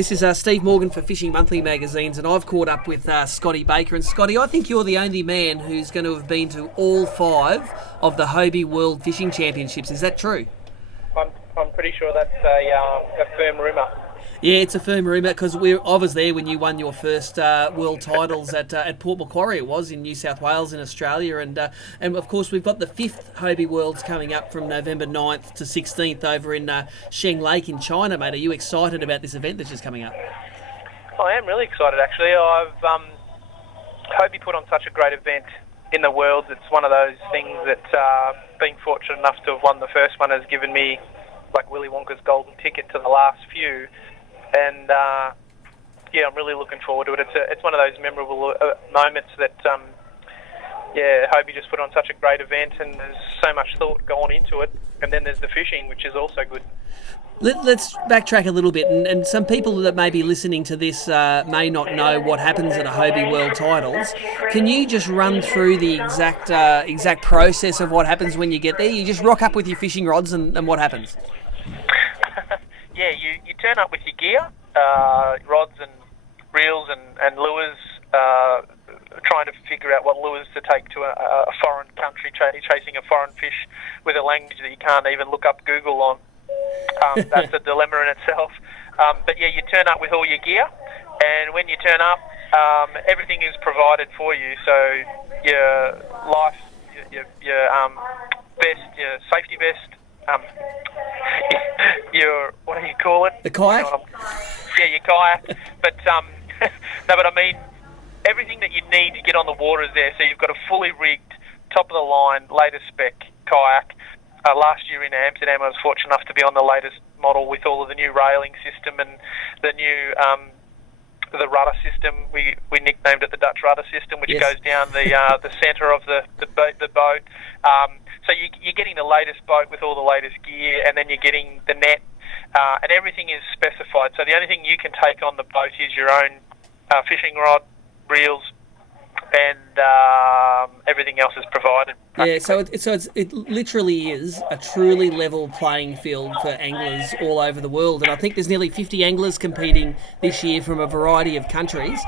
This is Steve Morgan for Fishing Monthly magazines, and I've caught up with Scotty Baker. And Scotty, I think you're the only man who's going to have been to all 5 of the Hobie World Fishing Championships. Is that true? I'm pretty sure that's a firm rumour. Yeah, it's a firm rumour because I was there when you won your first world titles at Port Macquarie. It was in New South Wales in Australia, and of course we've got the 5th Hobie Worlds coming up from November 9th to 16th over in Sheng Lake in China, mate. Are you excited about this event that's just coming up? I am really excited, actually. I've Hobie put on such a great event in the Worlds. It's one of those things that being fortunate enough to have won the first one has given me like Willy Wonka's golden ticket to the last few. And yeah, I'm really looking forward to it. It's one of those memorable moments that Hobie just put on such a great event, and there's so much thought gone into it. And then there's the fishing, which is also good. Let's backtrack a little bit, and some people that may be listening to this may not know what happens at a Hobie World Titles. Can you just run through the exact process of what happens when you get there? You just rock up with your fishing rods, and what happens? Yeah, you turn up with your gear, rods and reels and lures, trying to figure out what lures to take to a foreign country, chasing a foreign fish with a language that you can't even look up Google on. That's a dilemma in itself. But yeah, you turn up with all your gear, and when you turn up, everything is provided for you. So your life, your vest, your safety vest, your, what do you call it? The kayak? Yeah, your kayak. But no, but I mean, everything that you need to get on the water is there. So you've got a fully rigged, top of the line, latest spec kayak. Last year in Amsterdam, I was fortunate enough to be on the latest model with all of the new railing system and the new the rudder system. We nicknamed it the Dutch rudder system, which goes down the centre of the boat. So you're getting the latest boat with all the latest gear, and then you're getting the net, and everything is specified. So the only thing you can take on the boat is your own fishing rod, reels, and everything else is provided. Yeah, it literally is a truly level playing field for anglers all over the world, and I think there's nearly 50 anglers competing this year from a variety of countries.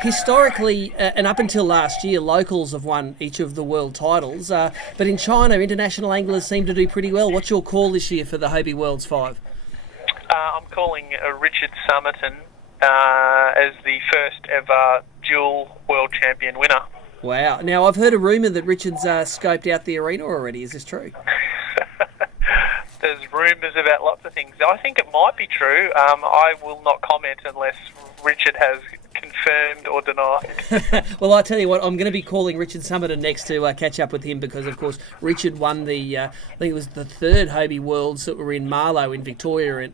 Historically, and up until last year, locals have won each of the world titles, but in China, international anglers seem to do pretty well. What's your call this year for the Hobie Worlds 5? I'm calling Richard Somerton as the first ever dual world champion winner. Wow. Now, I've heard a rumour that Richard's scoped out the arena already. Is this true? There's rumours about lots of things. I think it might be true. I will not comment unless Richard has confirmed or denied. Well, I tell you what, I'm going to be calling Richard Somerton next to catch up with him because, of course, Richard won the, I think it was the 3rd Hobie Worlds that were in Marlow in Victoria,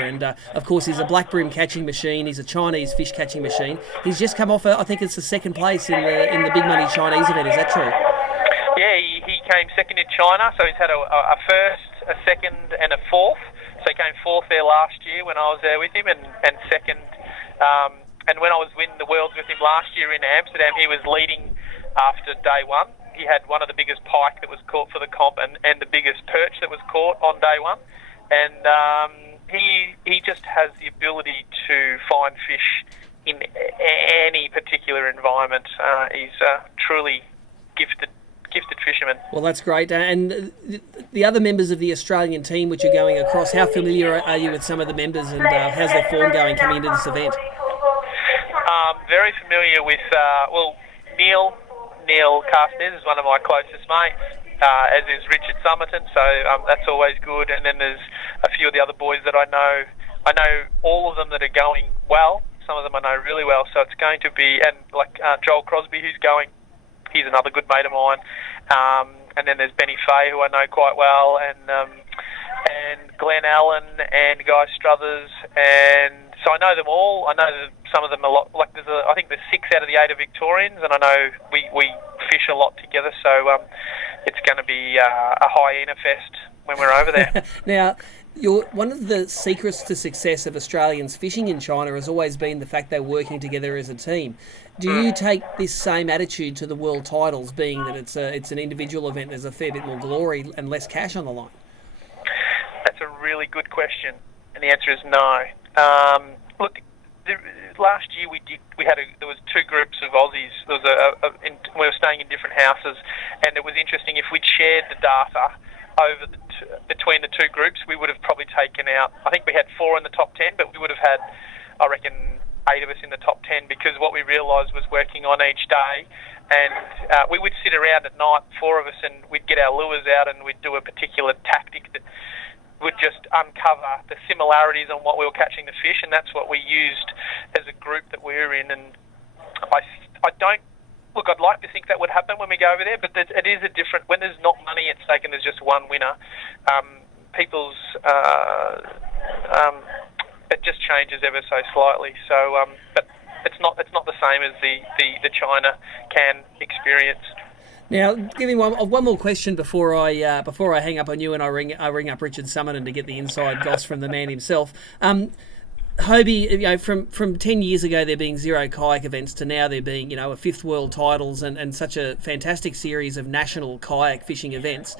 and of course he's a black brim catching machine. He's a Chinese fish catching machine. He's just come off, I think it's the 2nd place in the big money Chinese event. Is that true? Yeah, he came 2nd in China, so he's had a 1st, a 2nd, and a 4th. So he came 4th there last year when I was there with him, and 2nd. And when I was winning the Worlds with him last year in Amsterdam, he was leading after day one. He had one of the biggest pike that was caught for the comp and the biggest perch that was caught on day one. And he just has the ability to find fish in any particular environment. He's a truly gifted fisherman. Well, that's great. And the other members of the Australian team which are going across, how familiar are you with some of the members, and how's their form going coming into this event? Very familiar with, Neil Carstairs is one of my closest mates, as is Richard Somerton, so that's always good. And then there's a few of the other boys that I know. I know all of them that are going well. Some of them I know really well, so it's going to be, and like Joel Crosby, who's going, he's another good mate of mine. And then there's Benny Fay, who I know quite well, and Glenn Allen and Guy Struthers, and so I know them all. I know some of them a lot. Like I think there's 6 out of the 8 are Victorians, and I know we fish a lot together. So it's going to be a hyena fest when we're over there. Now, one of the secrets to success of Australians fishing in China has always been the fact they're working together as a team. Do you take this same attitude to the world titles, being that it's an individual event, there's a fair bit more glory and less cash on the line? That's a really good question, and the answer is no. look, last year there was two groups of Aussies. There was we were staying in different houses, and it was interesting. If we'd shared the data over between the two groups, we would have probably taken out. I think we had 4 in the top 10, but we would have had, I reckon, 8 of us in the top 10, because what we realised was working on each day, and we would sit around at night, 4 of us, and we'd get our lures out and we'd do a particular tactic that would just uncover the similarities on what we were catching the fish, and that's what we used as a group that we were in. And I don't look. I'd like to think that would happen when we go over there, but it is a different. When there's not money at stake and there's just one winner, people's it just changes ever so slightly. So, but it's not the same as the China can experience. Now, give me one more question before I hang up on you and I ring up Richard Somerton to get the inside goss from the man himself. Hobie, from 10 years ago there being 0 kayak events to now there being, a 5th world titles and such a fantastic series of national kayak fishing events.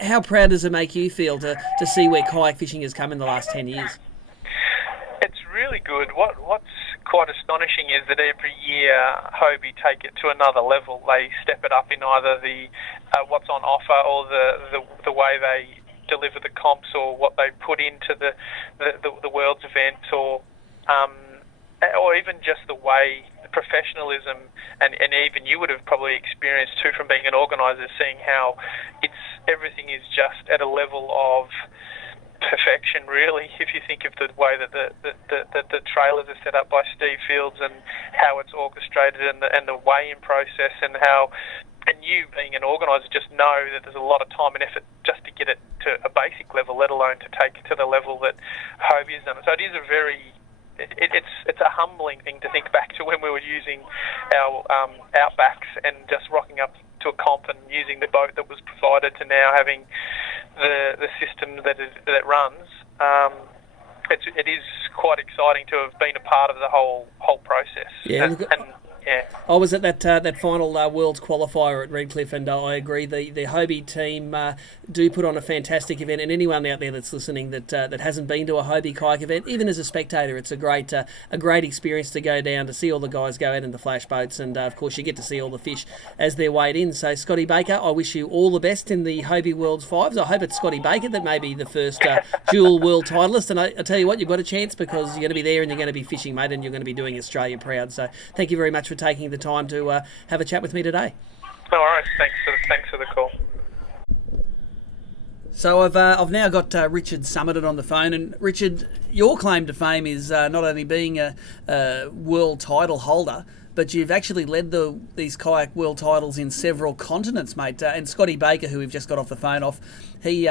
How proud does it make you feel to see where kayak fishing has come in the last 10 years? It's really good. What's quite astonishing is that every year Hobie take it to another level. They step it up in either the what's on offer or the way they deliver the comps or what they put into the world's events or even just the way the professionalism and even you would have probably experienced too from being an organiser, seeing how everything is just at a level of perfection, really. If you think of the way that the trailers are set up by Steve Fields and how it's orchestrated and the weigh-in process and you being an organiser just know that there's a lot of time and effort just to get it to a basic level, let alone to take it to the level that Hobie has done. So it is it's a humbling thing to think back to when we were using our Outbacks and just rocking up to a comp and using the boat that was provided to now having the system that it runs. It is quite exciting to have been a part of the whole process. Yeah, yeah. I was at that final World's Qualifier at Redcliffe, and I agree. The Hobie team do put on a fantastic event, and anyone out there that's listening that hasn't been to a Hobie kayak event, even as a spectator, it's a great experience to go down to see all the guys go out in the flash boats, and of course you get to see all the fish as they're weighed in. So Scotty Baker, I wish you all the best in the Hobie World's Fives. I hope it's Scotty Baker that may be the first dual world titleist, and I tell you what, you've got a chance because you're going to be there and you're going to be fishing, mate, and you're going to be doing Australia proud. So thank you very much for taking the time to have a chat with me today. No worries. Thanks for the call. So I've now got Richard Somerton on the phone, and Richard, your claim to fame is not only being a world title holder, but you've actually led these kayak world titles in several continents, mate. And Scotty Baker, who we've just got off the phone off, he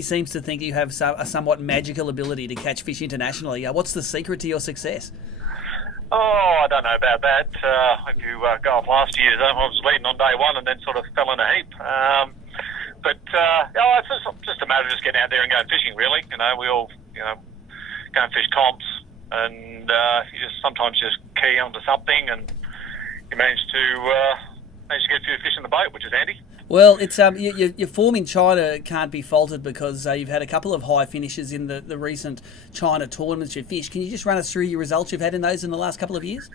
seems to think you have a somewhat magical ability to catch fish internationally. What's the secret to your success? Oh, I don't know about that. If you go off last year's, I was leading on day one and then sort of fell in a heap. It's just a matter of just getting out there and going fishing, really. We all, go and fish comps, and you just sometimes just key onto something, and you manage to get a few fish in the boat, which is handy. Well, it's your form in China can't be faulted because you've had a couple of high finishes in the recent China tournaments you fished. Can you just run us through your results you've had in those in the last couple of years?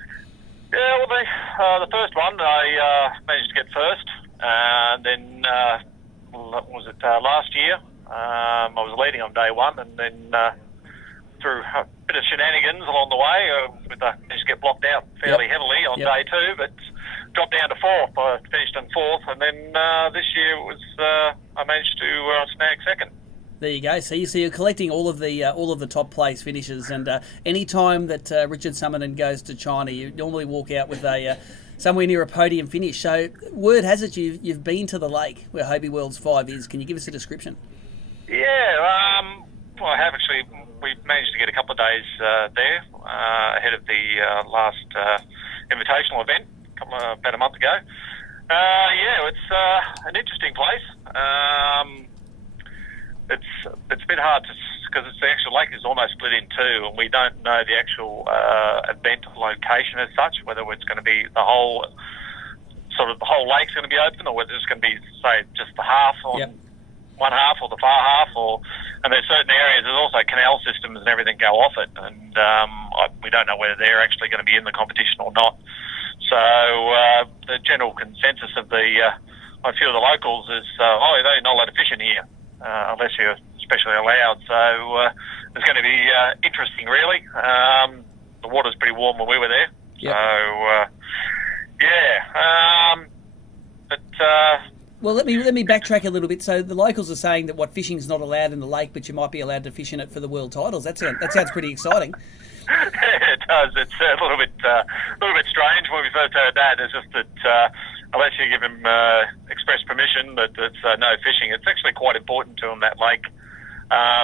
Yeah, well, the first one I managed to get first, and then last year I was leading on day one, and then through a bit of shenanigans along the way, managed to get blocked out fairly heavily on day two, but dropped down to fourth. I finished in fourth, and then this year it was I managed to snag second. There you go. So you're collecting all of the top place finishes, and any time that Richard Somerton goes to China, you normally walk out with somewhere near a podium finish. So word has it you've been to the lake where Hobie World's 5 is. Can you give us a description? Yeah, well, I have actually. We managed to get a couple of days there ahead of the last invitational event about a month ago. It's an interesting place. It's a bit hard because the actual lake is almost split in two, and we don't know the actual event location as such, whether it's going to be the whole lake's going to be open, or whether it's going to be, say, just the half on one half or the far half, and there's certain areas. There's also canal systems and everything go off it, and we don't know whether they're actually going to be in the competition or not. So the general consensus of a few of the locals is, they're not allowed to fish in here unless you're specially allowed. So it's going to be interesting, really. The water's pretty warm when we were there. Yep. So well, let me backtrack a little bit. So the locals are saying that fishing's not allowed in the lake, but you might be allowed to fish in it for the world titles. That sounds pretty exciting. It does. It's a little bit strange when we first heard that. It's just that unless you give them express permission, that it's no fishing. It's actually quite important to them, that lake.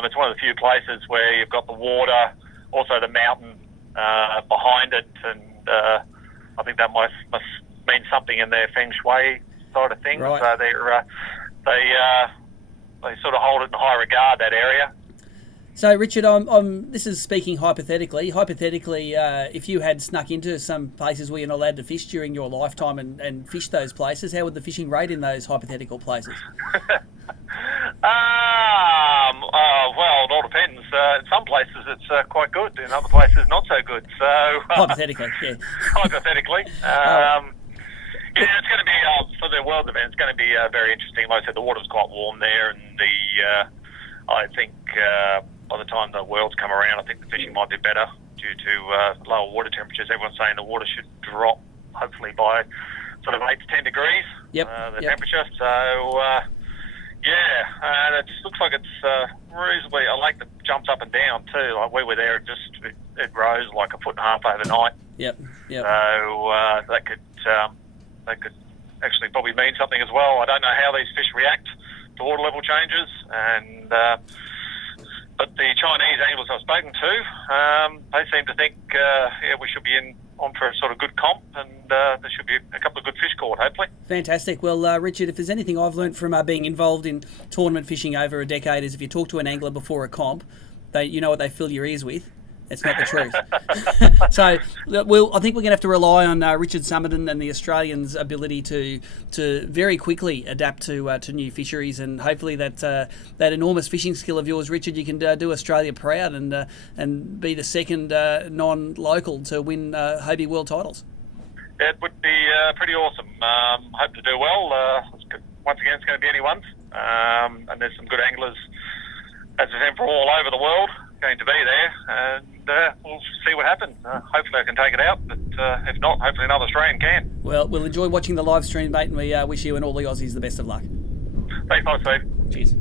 It's one of the few places where you've got the water, also the mountain behind it, and I think that must mean something in their feng shui side of things. Right. So they sort of hold it in high regard, that area. So, Richard, this is speaking hypothetically. Hypothetically, if you had snuck into some places where you're not allowed to fish during your lifetime and fish those places, how would the fishing rate in those hypothetical places? Well, it all depends. In some places it's quite good, in other places not so good. So Hypothetically, yeah. Hypothetically. It's going to be, for the World event, it's going to be very interesting. Like I said, the water's quite warm there, and I think by the time the Worlds come around, I think the fishing might be better due to lower water temperatures. Everyone's saying the water should drop, hopefully, by sort of 8 to 10 degrees, temperature. So, and it looks like it's reasonably, I like the jumps up and down too. Like we were there, it rose like 1.5 foot overnight. Yep. So that could actually probably mean something as well. I don't know how these fish react to water level changes, and but the Chinese anglers I've spoken to, they seem to think we should be on for a sort of good comp, and there should be a couple of good fish caught, hopefully. Fantastic. Well, Richard, if there's anything I've learned from being involved in tournament fishing over a decade, is if you talk to an angler before a comp, you know what they fill your ears with. It's not the truth. So, I think we're going to have to rely on Richard Somerton and the Australians' ability to very quickly adapt to new fisheries, and hopefully that enormous fishing skill of yours, Richard, you can do Australia proud and be the second non-local to win Hobie World titles. It would be pretty awesome. Hope to do well. Once again, it's going to be anyone's, and there's some good anglers, as I said, from all over the world going to be there, and we'll see what happens. Hopefully I can take it out, but if not, hopefully another Australian can. Well, we'll enjoy watching the live stream, mate, and we wish you and all the Aussies the best of luck. Thanks, Steve. Cheers.